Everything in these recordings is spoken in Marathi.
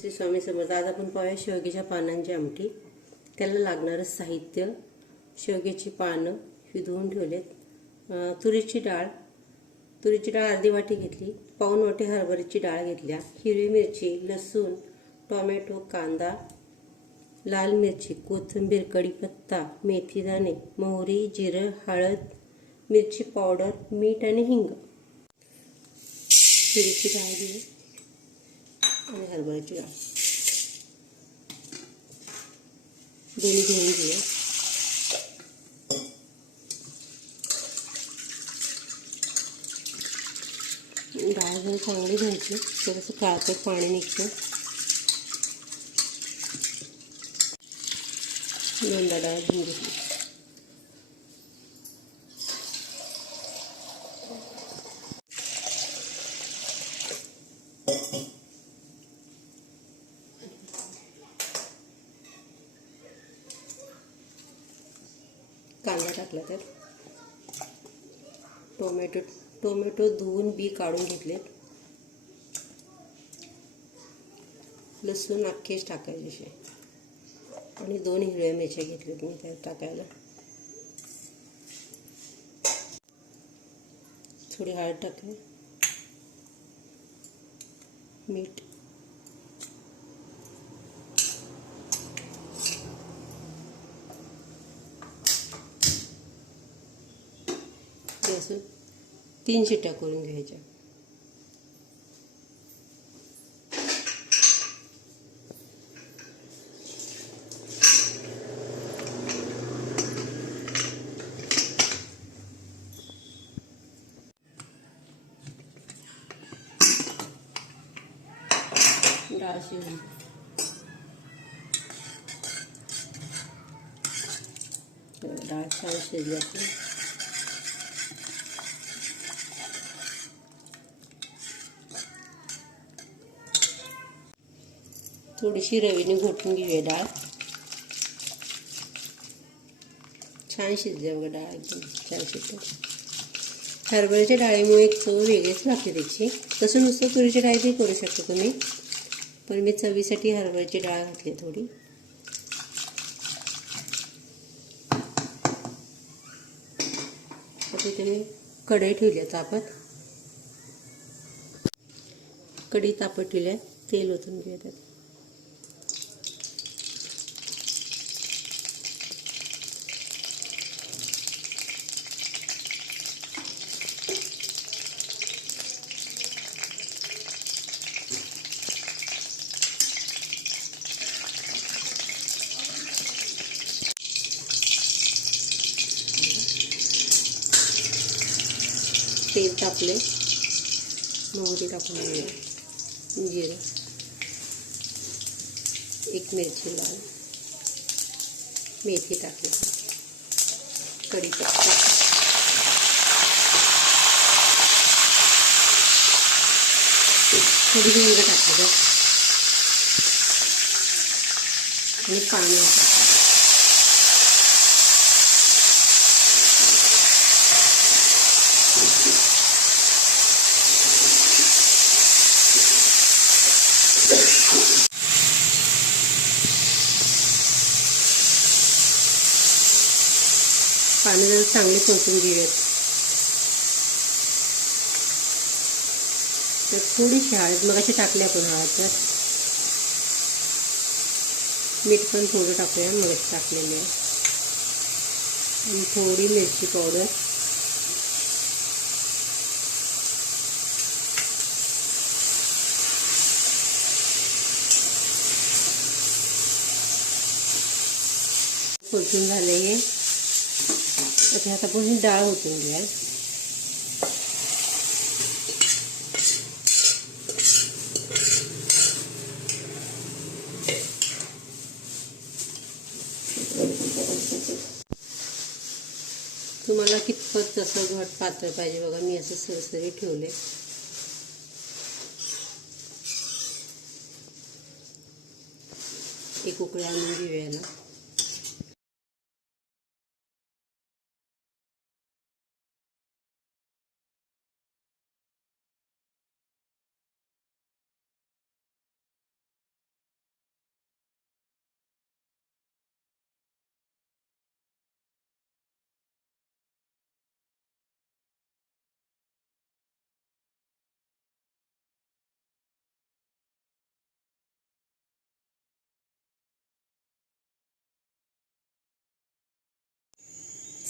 श्री स्वामी समर्थ आज आपण पाहूया शेवग्याच्या पानांची आमटी. त्याला लागणारं साहित्य शेवग्याची पानं ही धुवून ठेवलेत. तुरीची डाळ. तुरीची डाळ अर्धी वाटी घेतली. पाऊन वाटी हरभऱ्याची डाळ घेतल्या. हिरवी मिरची लसूण टोमॅटो कांदा लाल मिरची कोथिंबीर कढीपत्ता मेथीदाणे मोहरी जिरं हळद मिरची पावडर मीठ आणि हिंग. तुरीची डाळ घेऊ आणि हरभऱ्याची डाळ. दोन्ही घेऊन घेऊया. डाळ जर चांगली घ्यायची. थोडंसं काळपट पाणी निघतं दोनदा डाळ घेऊन घेतली. कांदा टाकला त्यात. टोमॅटो टोमॅटो धुवून बी काढून घेतलेत. लसूण अख्खेच टाकायचे असे आणि दोन हिरव्या मिरच्या घेतल्यात मी त्यात टाकायला. थोडी हळद टाकली. मीठ. तीन शिट्ट्या करून घ्यायच्या डाळ शिजली थोडीशी रवीने घोटून घेऊया डाळ. छान शिजल्या बघा डाळ एकदम छान शिजते हरभऱ्याच्या डाळीमुळे एक चव वेगळीच लागते त्याची. तसं नुसतं तुरीच्या डाळीतही करू शकता तुम्ही. पण मी चवीसाठी हरभऱ्याची डाळ घातली थोडी. आता इथे कढई ठेवली आहे तापत. कढई तापत ठेवल्या तेल ओतून घेतात तेल तापले मोहरी टाकून जिरं. एक मिरची लाल. मेथी टाकली. कढीपत्ता. थोडी हिंग टाकली. आणि पाणी टाकलं. पाणी जरा चांगले परतून घेऊयात. तर थोडीशी हळद मग अशी टाकली आपण हळद त्यात मीठ पण थोडं टाकूया मग टाकलेले आहे. आणि थोडी मिरची पावडर. परतून झाले हे ही डाळ ओतून घेऊया तुम्हाला कितपत तसं घट पातळ पाहिजे बघा, मी असं सरसरी ठेवले. एक उकळी आणून घेऊया याला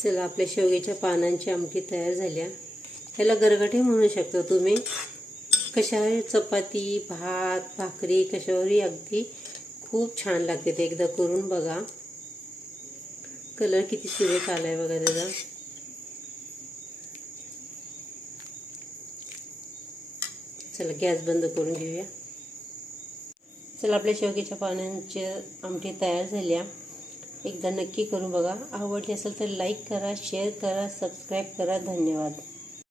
चला आपल्या शेवग्याच्या पानांची आमटी तयार झाल्या. ह्याला गरगटे म्हणू शकता तुम्ही. कशावर चपाती भात भाकरी कशावरही अगदी खूप छान लागते ते एकदा करून बघा. कलर किती सुरेख आलाय बघा त्याचा. चला गॅस बंद करून घेऊया. चला आपल्या शेवग्याच्या पानांची आमटी तयार झाल्या. एकदा नक्की करून बघा. आवडली असेल तर लाईक करा शेअर करा सबस्क्राईब करा. धन्यवाद.